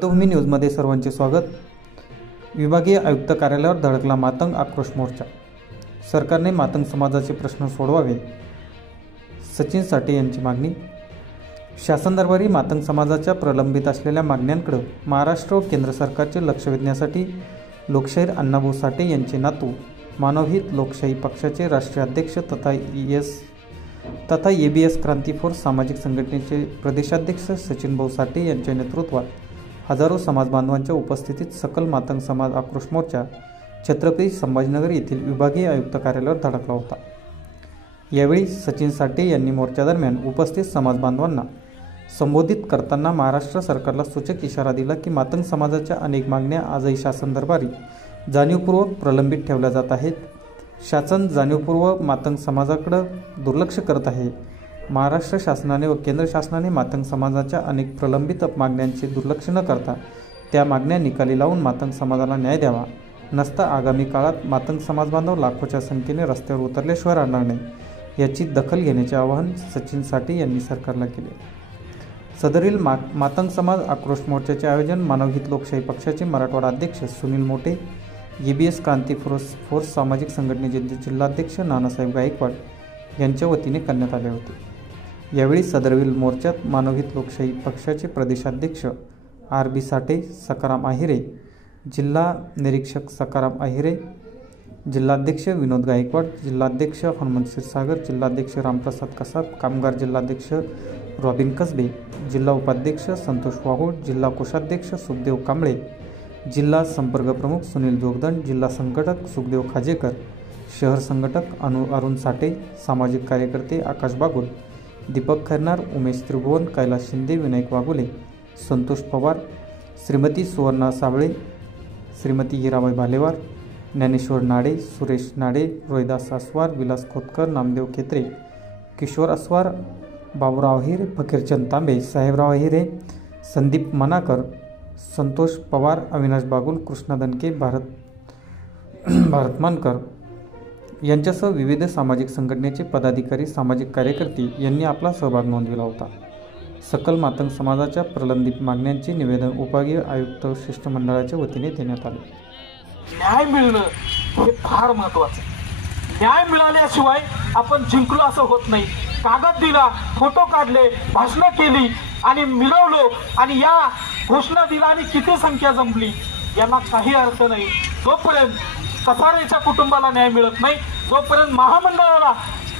रक्तभूमी न्यूजमध्ये सर्वांचे स्वागत। विभागीय आयुक्त कार्यालयावर धडकला मातंग आक्रोश मोर्चा। सरकारने मातंग समाजाचे प्रश्न सोडवावे, सचिन साठे यांची मागणी। शासन दरबारी मातंग समाजाच्या प्रलंबित असलेल्या मागण्यांकडे महाराष्ट्र व केंद्र सरकारचे लक्ष वेधण्यासाठी लोकशाहीर अण्णाभाऊ साठे यांचे नातू, मानवहित लोकशाही पक्षाचे राष्ट्रीय अध्यक्ष तथा एबीएस क्रांती फोर्स सामाजिक संघटनेचे प्रदेशाध्यक्ष सचिन भाऊ साठे यांच्या नेतृत्वात हजारो समाज बांधवांच्या उपस्थितीत सकल मातंग समाज आक्रोश मोर्चा छत्रपती संभाजीनगर येथील विभागीय आयुक्त कार्यालयावर धडकला होता। यावेळी सचिन साठे यांनी मोर्चादरम्यान उपस्थित समाज बांधवांना संबोधित करताना महाराष्ट्र सरकारला सूचक इशारा दिला की मातंग समाजाच्या अनेक मागण्या आजही शासन दरबारी जाणीवपूर्वक प्रलंबित ठेवल्या जात आहेत। शासन जाणीवपूर्वक मातंग समाजाकडे दुर्लक्ष करत आहे। महाराष्ट्र शासनाने व केंद्र शासनाने मातंग समाजाच्या अनेक प्रलंबित मागण्यांचे दुर्लक्ष न करता त्या मागण्या निकाली लावून मातंग समाजाला न्याय द्यावा, नसता आगामी काळात मातंग समाज बांधव लाखोच्या संख्येने रस्त्यावर उतरल्याशिवाय राहणार नाही याची दखल घेण्याचे आवाहन सचिन साठे यांनी सरकारला केले। सदरील मातंग समाज आक्रोश मोर्चाचे आयोजन मानवहित लोकशाही पक्षाचे मराठवाडा अध्यक्ष सुनील मोटे, एबीएस क्रांती फोर्स सामाजिक संघटनेचे जिल्हाध्यक्ष नानासाहेब गायकवाड यांच्या वतीने करण्यात आले होते। यावेळी सदरील मोर्चात मानवहित लोकशाही पक्षाचे प्रदेशाध्यक्ष आर.बी. साठे, सकाराम आहिरे, जिल्हा निरीक्षक सकाराम आहिरे, जिल्हाध्यक्ष विनोद गायकवाड, जिल्हाध्यक्ष हनुमंत क्षीरसागर, जिल्हाध्यक्ष रामप्रसाद कसाब, कामगार जिल्हाध्यक्ष रॉबिन कसबे, जिल्हा उपाध्यक्ष संतोष वाहुळ, जिल्हा कोषाध्यक्ष सुखदेव कांबळे, जिल्हा संपर्क प्रमुख सुनील जोगदंड, जिल्हा संघटक सुखदेव खाजेकर, शहर संघटक अरुण साठे, सामाजिक कार्यकर्ते आकाश बागुल, दीपक खैरनार, उमेश त्रिभुवन, कैलास शिंदे, विनायक वाघुले, संतोष पवार, श्रीमती सुवर्णा साबळे, श्रीमती हिराबाई भालेवार, ज्ञानेश्वर नाडे, सुरेश नाडे, रोहिदास आस्वार, विलास खोतकर, नामदेव खेत्रे, किशोर आस्वार, बाबूराव अहिरे, फकीरचंद तांबे, साहेबराव अहिरे, संदीप मनाकर, संतोष पवार, अविनाश बागुल, कृष्णा दणके, भारत मानकर यांच्यासह विविध सामाजिक संघटनेचे पदाधिकारी, सामाजिक कार्यकर्ते यांनी आपला सहभाग नोंदविला होता। सकल मातंग समाजाच्या प्रलंबित मागण्यांचे निवेदन विभागीय आयुक्त शिष्टमंडळाच्या वतीने देण्यात आले। न्याय मिळणं हे फार महत्त्वाचं आहे। न्याय मिळाल्याशिवाय आपण जिंकलो असं होत नाही। कागद दिला, फोटो काढले, भाषणं केली आणि मिळवलो आणि या घोषणा दिला आणि किती संख्या जमली यांना काही अर्थ नाही। जोपर्यंत कसारेच्या कुटुंबाला न्याय मिळत नाही, जोपर्यंत महामंडळाला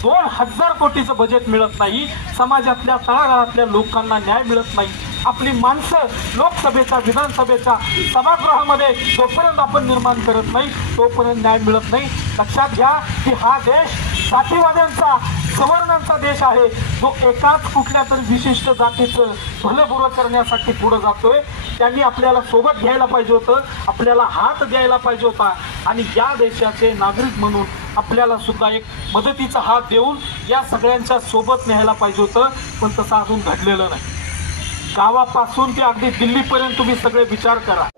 2000 कोटीचं बजेट मिळत नाही, समाजातल्या तळागाळातल्या लोकांना न्याय मिळत नाही, आपली माणसं लोकसभेच्या विधानसभेच्या सभागृहामध्ये जोपर्यंत आपण निर्माण करत नाही तोपर्यंत न्याय मिळत नाही। लक्षात घ्या की हा देश जातीवाद्यांचा, सवर्णांचा देश आहे जो एकाच कुठल्या तरी विशिष्ट जातीचं भलंबुरं करण्यासाठी पुढे जातोय। त्यांनी आपल्याला सोबत घ्यायला पाहिजे होतं, आपल्याला हात द्यायला पाहिजे होता आणि या देशाचे नागरिक म्हणून आपल्याला सुद्धा एक मदतीचा हात देऊन या सगळ्यांच्या सोबत न्यायला पाहिजे होतं, पण तसं अजून घडलेलं नाही। गावापासून ते अगदी दिल्लीपर्यंत तुम्ही सगळे विचार करा।